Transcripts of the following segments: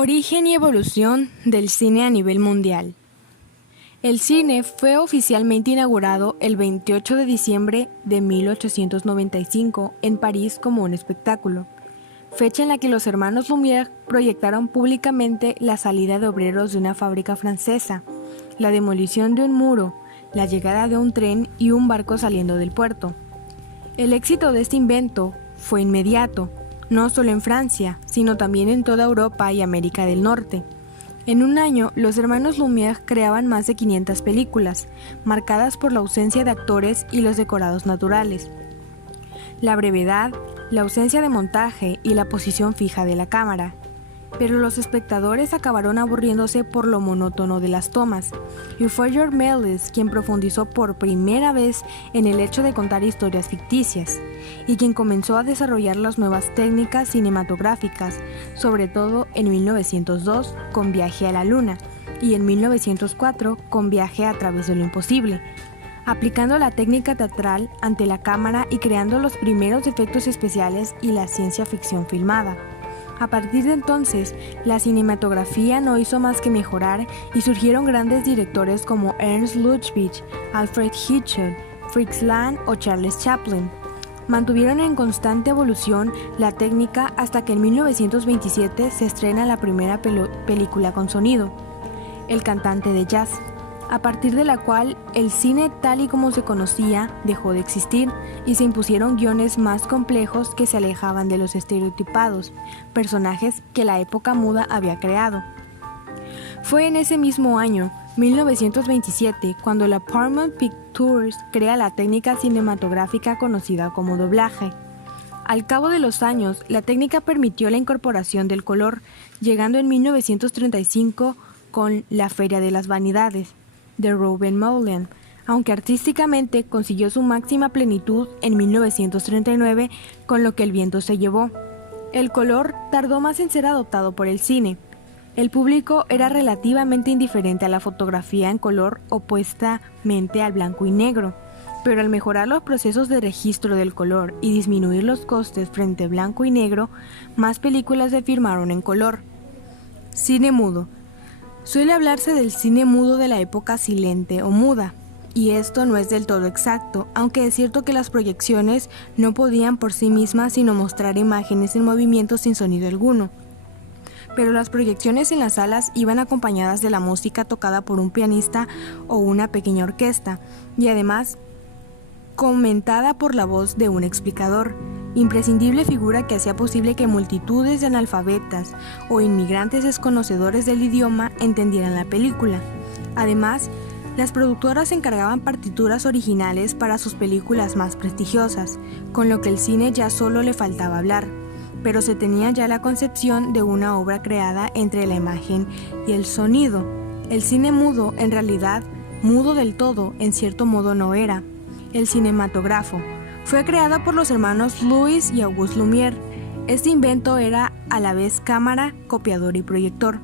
Origen y evolución del cine a nivel mundial. El cine fue oficialmente inaugurado el 28 de diciembre de 1895 en París como un espectáculo, fecha en la que los hermanos Lumière proyectaron públicamente la salida de obreros de una fábrica francesa, la demolición de un muro, la llegada de un tren y un barco saliendo del puerto. El éxito de este invento fue inmediato, no solo en Francia, sino también en toda Europa y América del Norte. En un año, los hermanos Lumière creaban más de 500 películas, marcadas por la ausencia de actores y los decorados naturales. La brevedad, la ausencia de montaje y la posición fija de la cámara. Pero los espectadores acabaron aburriéndose por lo monótono de las tomas, y fue George Méliès quien profundizó por primera vez en el hecho de contar historias ficticias, y quien comenzó a desarrollar las nuevas técnicas cinematográficas, sobre todo en 1902 con Viaje a la Luna, y en 1904 con Viaje a través de lo imposible, aplicando la técnica teatral ante la cámara y creando los primeros efectos especiales y la ciencia ficción filmada. A partir de entonces, la cinematografía no hizo más que mejorar y surgieron grandes directores como Ernst Lubitsch, Alfred Hitchcock, Fritz Lang o Charles Chaplin. Mantuvieron en constante evolución la técnica hasta que en 1927 se estrena la primera película con sonido, El cantante de jazz, a partir de la cual el cine tal y como se conocía dejó de existir y se impusieron guiones más complejos que se alejaban de los estereotipados, personajes que la época muda había creado. Fue en ese mismo año, 1927, cuando la Paramount Pictures crea la técnica cinematográfica conocida como doblaje. Al cabo de los años, la técnica permitió la incorporación del color, llegando en 1935 con La Feria de las Vanidades, de Robert Mulligan, aunque artísticamente consiguió su máxima plenitud en 1939 con Lo que el viento se llevó. El color tardó más en ser adoptado por el cine. El público era relativamente indiferente a la fotografía en color opuestamente al blanco y negro, pero al mejorar los procesos de registro del color y disminuir los costes frente a blanco y negro, más películas se filmaron en color. Cine mudo. Suele hablarse del cine mudo de la época silente o muda, y esto no es del todo exacto, aunque es cierto que las proyecciones no podían por sí mismas sino mostrar imágenes en movimiento sin sonido alguno. Pero las proyecciones en las salas iban acompañadas de la música tocada por un pianista o una pequeña orquesta, y además comentada por la voz de un explicador, imprescindible figura que hacía posible que multitudes de analfabetas o inmigrantes desconocedores del idioma entendieran la película. Además, las productoras encargaban partituras originales para sus películas más prestigiosas, con lo que el cine ya solo le faltaba hablar, pero se tenía ya la concepción de una obra creada entre la imagen y el sonido. El cine mudo, en realidad, mudo del todo, en cierto modo no era. El cinematógrafo fue creada por los hermanos Louis y Auguste Lumière. Este invento era a la vez cámara, copiador y proyector.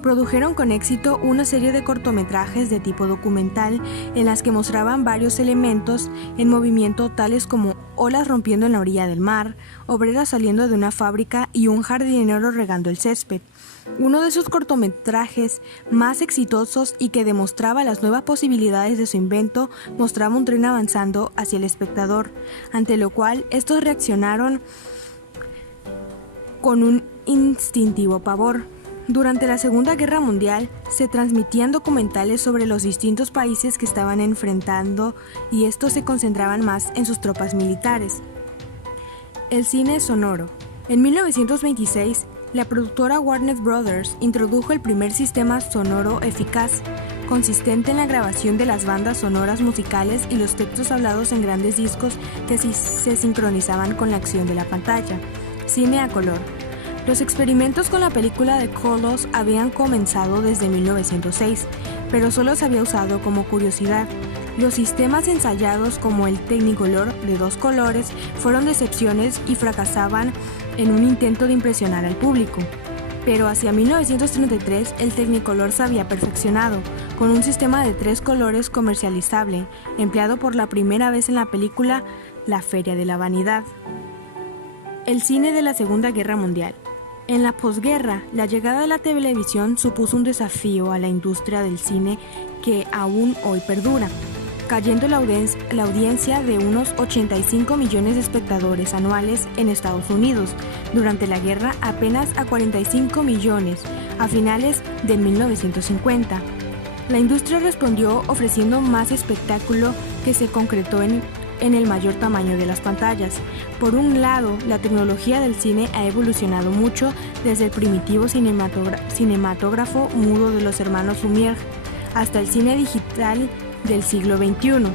Produjeron con éxito una serie de cortometrajes de tipo documental en las que mostraban varios elementos en movimiento tales como olas rompiendo en la orilla del mar, obreras saliendo de una fábrica y un jardinero regando el césped. Uno de sus cortometrajes más exitosos y que demostraba las nuevas posibilidades de su invento mostraba un tren avanzando hacia el espectador, ante lo cual estos reaccionaron con un instintivo pavor. Durante la Segunda Guerra Mundial se transmitían documentales sobre los distintos países que estaban enfrentando y estos se concentraban más en sus tropas militares. El cine sonoro. En 1926, la productora Warner Brothers introdujo el primer sistema sonoro eficaz, consistente en la grabación de las bandas sonoras musicales y los textos hablados en grandes discos que se sincronizaban con la acción de la pantalla. Cine a color. Los experimentos con la película de Coloss habían comenzado desde 1906, pero solo se había usado como curiosidad. Los sistemas ensayados como el Technicolor de 2 colores fueron decepciones y fracasaban en un intento de impresionar al público. Pero hacia 1933 el Technicolor se había perfeccionado, con un sistema de 3 colores comercializable, empleado por la primera vez en la película La Feria de la Vanidad. El cine de la Segunda Guerra Mundial. En la posguerra, la llegada de la televisión supuso un desafío a la industria del cine que aún hoy perdura, cayendo la audiencia de unos 85 millones de espectadores anuales en Estados Unidos, durante la guerra apenas a 45 millones, a finales de 1950. La industria respondió ofreciendo más espectáculo que se concretó en el mayor tamaño de las pantallas. Por un lado, la tecnología del cine ha evolucionado mucho desde el primitivo cinematógrafo mudo de los hermanos Lumière hasta el cine digital del siglo XXI.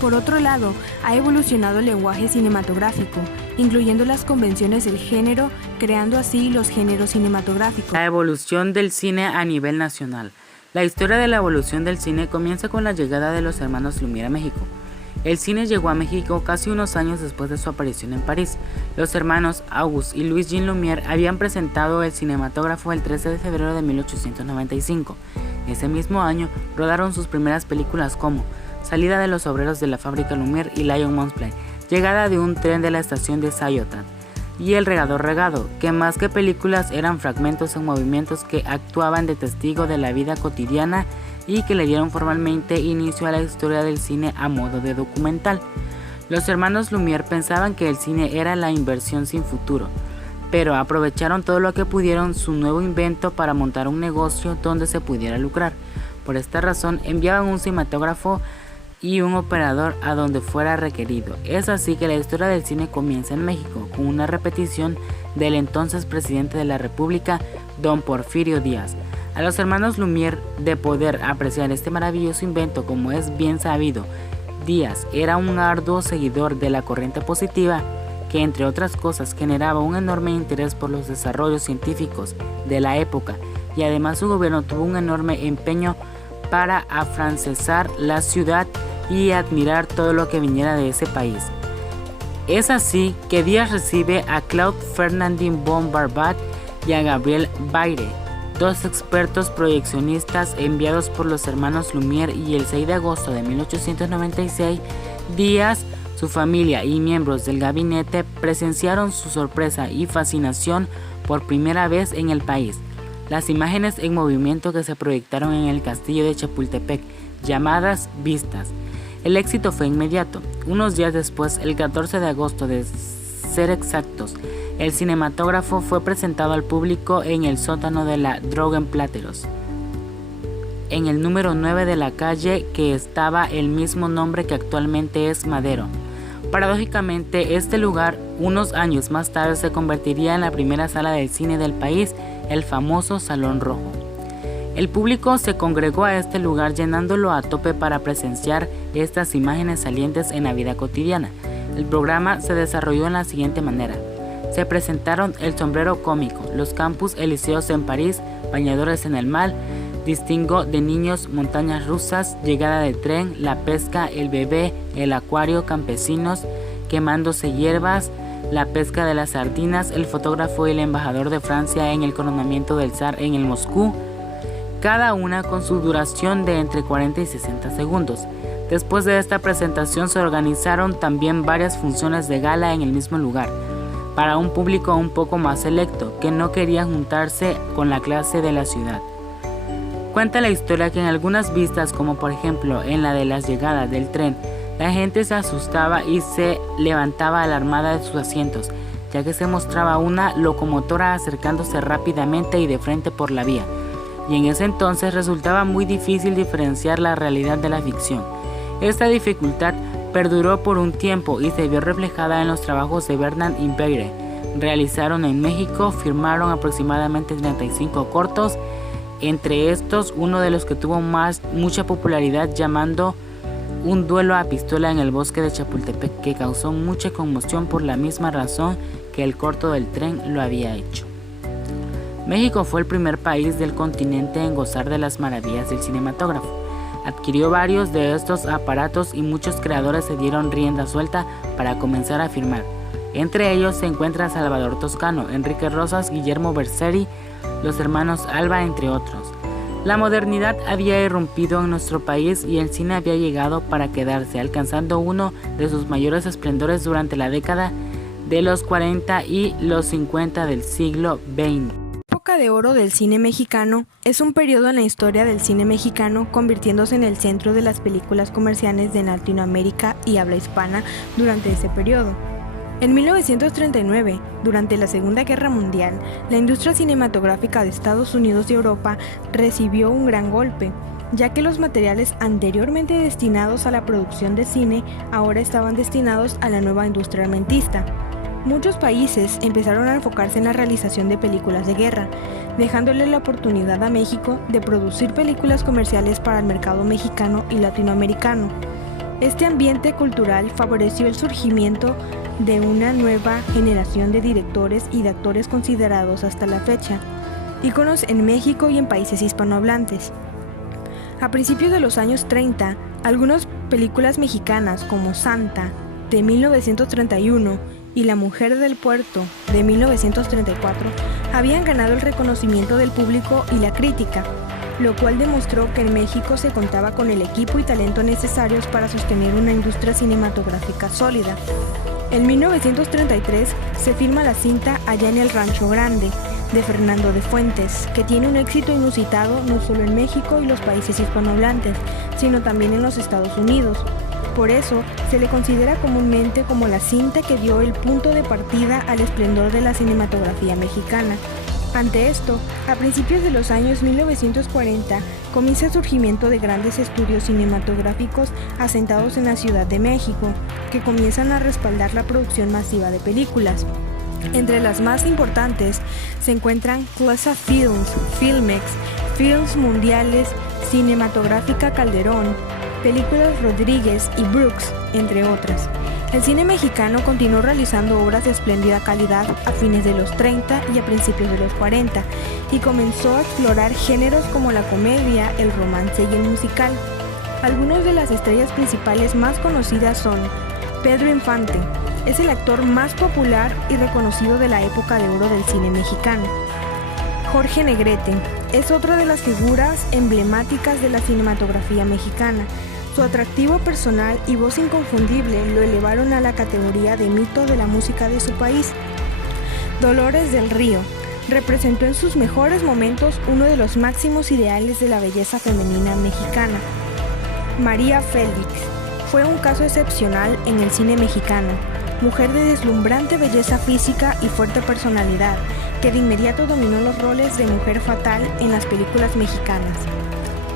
Por otro lado, ha evolucionado el lenguaje cinematográfico, incluyendo las convenciones del género, creando así los géneros cinematográficos. La evolución del cine a nivel nacional. La historia de la evolución del cine comienza con la llegada de los hermanos Lumière a México. El cine llegó a México casi unos años después de su aparición en París. Los hermanos Auguste y Louis Jean Lumière habían presentado el cinematógrafo el 13 de febrero de 1895. Ese mismo año rodaron sus primeras películas como Salida de los obreros de la fábrica Lumière y Lion Montplay, Llegada de un tren de la estación de Sayotan, y El regador regado, que más que películas eran fragmentos en movimientos que actuaban de testigo de la vida cotidiana y que le dieron formalmente inicio a la historia del cine a modo de documental. Los hermanos Lumière pensaban que el cine era la inversión sin futuro, pero aprovecharon todo lo que pudieron su nuevo invento para montar un negocio donde se pudiera lucrar. Por esta razón enviaban un cinematógrafo y un operador a donde fuera requerido. Es así que la historia del cine comienza en México, con una repetición del entonces presidente de la República, don Porfirio Díaz. A los hermanos Lumière, de poder apreciar este maravilloso invento, como es bien sabido, Díaz era un arduo seguidor de la corriente positiva, que entre otras cosas generaba un enorme interés por los desarrollos científicos de la época, y además su gobierno tuvo un enorme empeño para afrancesar la ciudad y admirar todo lo que viniera de ese país. Es así que Díaz recibe a Claude Fernandin von Barbat y a Gabriel Baire, dos expertos proyeccionistas enviados por los hermanos Lumière, y el 6 de agosto de 1896, Díaz, su familia y miembros del gabinete presenciaron su sorpresa y fascinación por primera vez en el país. Las imágenes en movimiento que se proyectaron en el castillo de Chapultepec, llamadas vistas. El éxito fue inmediato. Unos días después, el 14 de agosto de ser exactos, el cinematógrafo fue presentado al público en el sótano de la Drogenplateros, en el número 9 de la calle, que estaba el mismo nombre que actualmente es Madero. Paradójicamente, este lugar, unos años más tarde, se convertiría en la primera sala del cine del país, el famoso Salón Rojo. El público se congregó a este lugar, llenándolo a tope para presenciar estas imágenes salientes en la vida cotidiana. El programa se desarrolló en la siguiente manera. Se presentaron El sombrero cómico, Los campus elíseos en París, Bañadores en el mar, Distingo de niños, Montañas rusas, Llegada de tren, La pesca, El bebé, El acuario, Campesinos, Quemándose hierbas, La pesca de las sardinas, El fotógrafo y el embajador de Francia en el coronamiento del zar en el Moscú, cada una con su duración de entre 40 y 60 segundos. Después de esta presentación se organizaron también varias funciones de gala en el mismo lugar, para un público un poco más selecto, que no quería juntarse con la clase de la ciudad. Cuenta la historia que en algunas vistas, como por ejemplo en la de las llegadas del tren, la gente se asustaba y se levantaba alarmada de sus asientos, ya que se mostraba una locomotora acercándose rápidamente y de frente por la vía, y en ese entonces resultaba muy difícil diferenciar la realidad de la ficción. Esta dificultad perduró por un tiempo y se vio reflejada en los trabajos de Bernard y Baire. Realizaron en México, firmaron aproximadamente 35 cortos, entre estos uno de los que tuvo mucha popularidad, llamando Un duelo a pistola en el bosque de Chapultepec, que causó mucha conmoción por la misma razón que el corto del tren lo había hecho. México fue el primer país del continente en gozar de las maravillas del cinematógrafo. Adquirió varios de estos aparatos y muchos creadores se dieron rienda suelta para comenzar a filmar. Entre ellos se encuentra Salvador Toscano, Enrique Rosas, Guillermo Berseri, los hermanos Alba, entre otros. La modernidad había irrumpido en nuestro país y el cine había llegado para quedarse, alcanzando uno de sus mayores esplendores durante la década de los 40 y los 50 del siglo XX. La época de oro del cine mexicano es un periodo en la historia del cine mexicano, convirtiéndose en el centro de las películas comerciales de Latinoamérica y habla hispana durante ese periodo. En 1939, durante la Segunda Guerra Mundial, la industria cinematográfica de Estados Unidos y Europa recibió un gran golpe, ya que los materiales anteriormente destinados a la producción de cine ahora estaban destinados a la nueva industria armamentista. Muchos países empezaron a enfocarse en la realización de películas de guerra, dejándole la oportunidad a México de producir películas comerciales para el mercado mexicano y latinoamericano. Este ambiente cultural favoreció el surgimiento de una nueva generación de directores y de actores considerados hasta la fecha íconos en México y en países hispanohablantes. A principios de los años 30, algunas películas mexicanas como Santa, de 1931, y La Mujer del Puerto, de 1934, habían ganado el reconocimiento del público y la crítica, lo cual demostró que en México se contaba con el equipo y talento necesarios para sostener una industria cinematográfica sólida. En 1933 se filma la cinta Allá en el Rancho Grande, de Fernando de Fuentes, que tiene un éxito inusitado no solo en México y los países hispanohablantes, sino también en los Estados Unidos. Por eso, se le considera comúnmente como la cinta que dio el punto de partida al esplendor de la cinematografía mexicana. Ante esto, a principios de los años 1940, comienza el surgimiento de grandes estudios cinematográficos asentados en la Ciudad de México, que comienzan a respaldar la producción masiva de películas. Entre las más importantes se encuentran Clasa Films, Filmex, Films Mundiales, Cinematográfica Calderón, Películas Rodríguez y Brooks, entre otras. El cine mexicano continuó realizando obras de espléndida calidad a fines de los 30 y a principios de los 40 y comenzó a explorar géneros como la comedia, el romance y el musical. Algunas de las estrellas principales más conocidas son Pedro Infante, es el actor más popular y reconocido de la época de oro del cine mexicano. Jorge Negrete es otra de las figuras emblemáticas de la cinematografía mexicana. Su atractivo personal y voz inconfundible lo elevaron a la categoría de mito de la música de su país. Dolores del Río representó en sus mejores momentos uno de los máximos ideales de la belleza femenina mexicana. María Félix fue un caso excepcional en el cine mexicano, mujer de deslumbrante belleza física y fuerte personalidad, que de inmediato dominó los roles de mujer fatal en las películas mexicanas.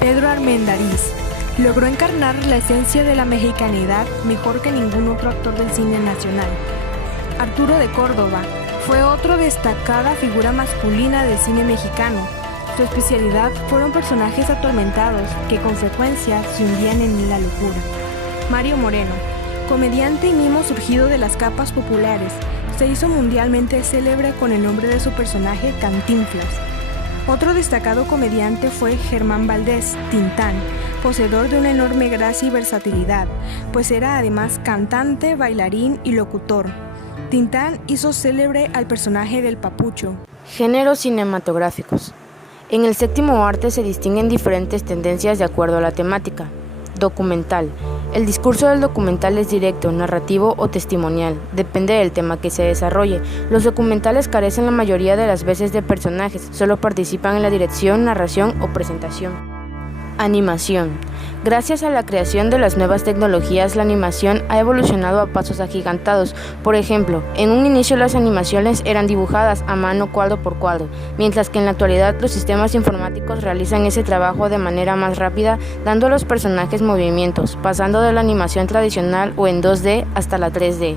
Pedro Armendáriz logró encarnar la esencia de la mexicanidad mejor que ningún otro actor del cine nacional. Arturo de Córdoba fue otra destacada figura masculina del cine mexicano. Su especialidad fueron personajes atormentados que con frecuencia se hundían en la locura. Mario Moreno, comediante y mimo surgido de las capas populares, se hizo mundialmente célebre con el nombre de su personaje Cantinflas. Otro destacado comediante fue Germán Valdés, Tintán, poseedor de una enorme gracia y versatilidad, pues era además cantante, bailarín y locutor. Tintán hizo célebre al personaje del Papucho. Géneros cinematográficos. En el séptimo arte se distinguen diferentes tendencias de acuerdo a la temática. Documental. El discurso del documental es directo, narrativo o testimonial, depende del tema que se desarrolle. Los documentales carecen la mayoría de las veces de personajes, solo participan en la dirección, narración o presentación. Animación. Gracias a la creación de las nuevas tecnologías, la animación ha evolucionado a pasos agigantados. Por ejemplo, en un inicio las animaciones eran dibujadas a mano cuadro por cuadro, mientras que en la actualidad los sistemas informáticos realizan ese trabajo de manera más rápida, dando a los personajes movimientos, pasando de la animación tradicional o en 2D hasta la 3D.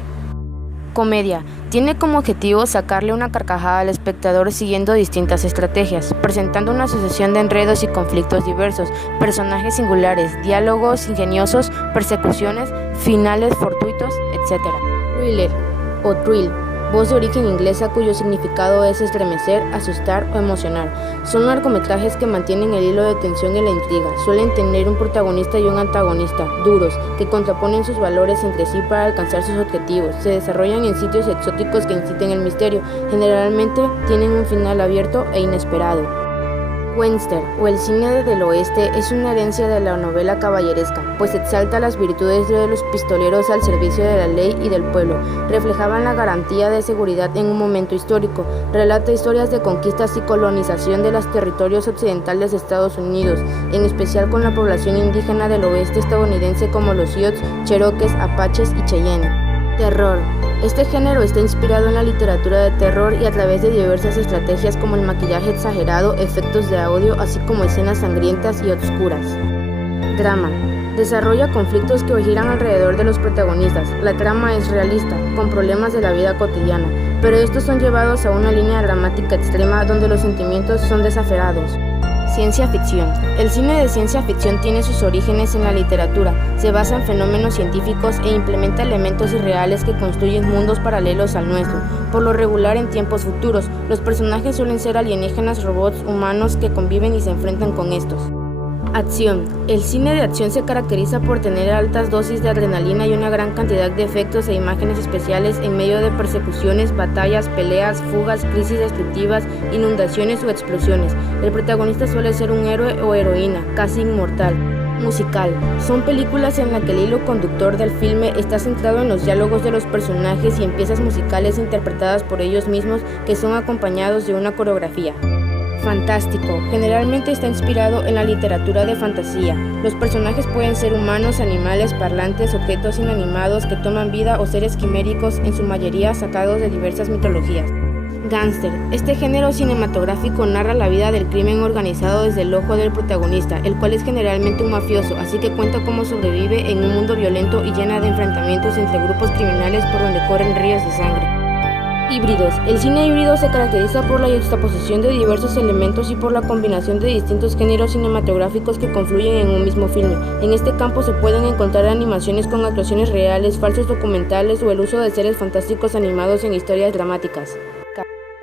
Comedia. Tiene como objetivo sacarle una carcajada al espectador siguiendo distintas estrategias, presentando una sucesión de enredos y conflictos diversos, personajes singulares, diálogos ingeniosos, persecuciones, finales fortuitos, etc. Thriller o thrill. Voz de origen inglesa cuyo significado es estremecer, asustar o emocionar. Son largometrajes que mantienen el hilo de tensión y la intriga. Suelen tener un protagonista y un antagonista, duros, que contraponen sus valores entre sí para alcanzar sus objetivos. Se desarrollan en sitios exóticos que inciten el misterio. Generalmente tienen un final abierto e inesperado. Western, o el cine del oeste, es una herencia de la novela caballeresca, pues exalta las virtudes de los pistoleros al servicio de la ley y del pueblo, reflejaban la garantía de seguridad en un momento histórico, relata historias de conquistas y colonización de los territorios occidentales de Estados Unidos, en especial con la población indígena del oeste estadounidense como los Sioux, Cherokees, Apaches y Cheyenne. Terror. Este género está inspirado en la literatura de terror y a través de diversas estrategias como el maquillaje exagerado, efectos de audio, así como escenas sangrientas y oscuras. Drama. Desarrolla conflictos que giran alrededor de los protagonistas. La trama es realista, con problemas de la vida cotidiana, pero estos son llevados a una línea dramática extrema donde los sentimientos son desaforados. Ciencia ficción. El cine de ciencia ficción tiene sus orígenes en la literatura, se basa en fenómenos científicos e implementa elementos irreales que construyen mundos paralelos al nuestro. Por lo regular en tiempos futuros, los personajes suelen ser alienígenas, robots, humanos que conviven y se enfrentan con estos. Acción. El cine de acción se caracteriza por tener altas dosis de adrenalina y una gran cantidad de efectos e imágenes especiales en medio de persecuciones, batallas, peleas, fugas, crisis destructivas, inundaciones o explosiones. El protagonista suele ser un héroe o heroína, casi inmortal. Musical. Son películas en las que el hilo conductor del filme está centrado en los diálogos de los personajes y en piezas musicales interpretadas por ellos mismos que son acompañados de una coreografía. Fantástico. Generalmente está inspirado en la literatura de fantasía. Los personajes pueden ser humanos, animales, parlantes, objetos inanimados que toman vida o seres quiméricos, en su mayoría sacados de diversas mitologías. Gángster. Este género cinematográfico narra la vida del crimen organizado desde el ojo del protagonista, el cual es generalmente un mafioso, así que cuenta cómo sobrevive en un mundo violento y llena de enfrentamientos entre grupos criminales por donde corren ríos de sangre. Híbridos. El cine híbrido se caracteriza por la juxtaposición de diversos elementos y por la combinación de distintos géneros cinematográficos que confluyen en un mismo filme. En este campo se pueden encontrar animaciones con actuaciones reales, falsos documentales o el uso de seres fantásticos animados en historias dramáticas.